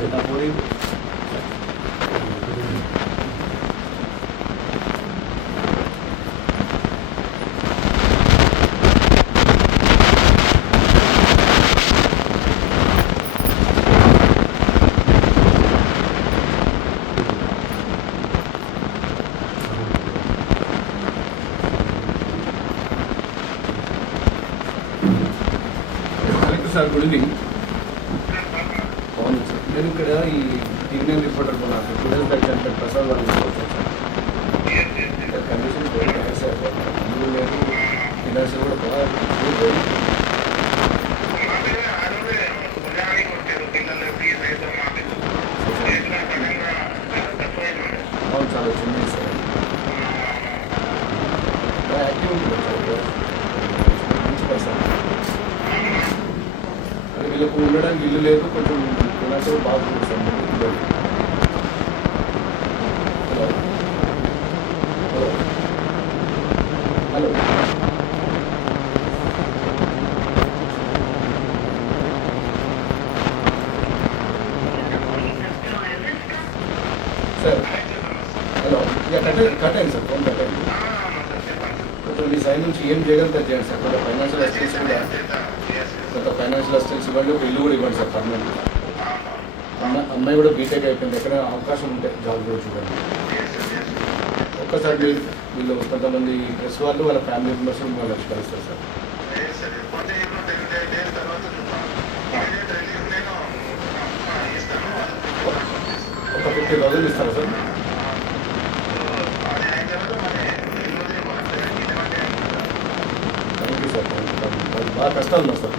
Gracias. Sir good evening అవును sir నేను ఇక్కడ ఈ ఈవినింగ్ రిపోర్టర్ నాకు టూ డేస్ బ్యాక్ అంటే ప్రసాద్ వాళ్ళు తీసుకొచ్చాను sir. Sir condition very sir. ఇల్లు లేదు ఫినాన్షియల్ కూడా బాగా అవును సార్ వచ్చింది. వీళ్ళకు ఉండడానికి ఇల్లు లేదు కొంచెం ఫినాన్షియల్ బాగుంటుంది సార్ ఇల్లు. Hello hello hello sir hello ఇక కట్ అయింది కట్ అయింది సార్ ఫోన్ కట్ అయింది కొంచెం మీ సైడ్ నుంచి ఏం చేయగలుగుతారు చేయండి సార్ కొంచెం ఫైనాన్షియల్ అసిస్టెన్స్ కూడా కొంత ఫైనాన్షియల్ అసిస్టెన్స్ ఇవ్వండి ఒక ఇల్లు కూడా ఇవ్వండి సార్ పర్మనెంట్ అమ్మాయి అమ్మాయి కూడా బీటెక్ అయిపోయింది ఎక్కడ అవకాశం ఉంటే జాబ్ కూడా చూడండి. ఒక్కసారి మీరు వీళ్ళు కొంతమంది ప్రెస్ వాళ్ళు వాళ్ళ ఫ్యామిలీ మెంబర్స్ వాళ్ళు వచ్చి కలుస్తారు సార్. ఒక ఫిఫ్టీ థౌసండ్ ఇస్తారా sir? Thank you sir thank you బాగా కష్టాలు వస్తారు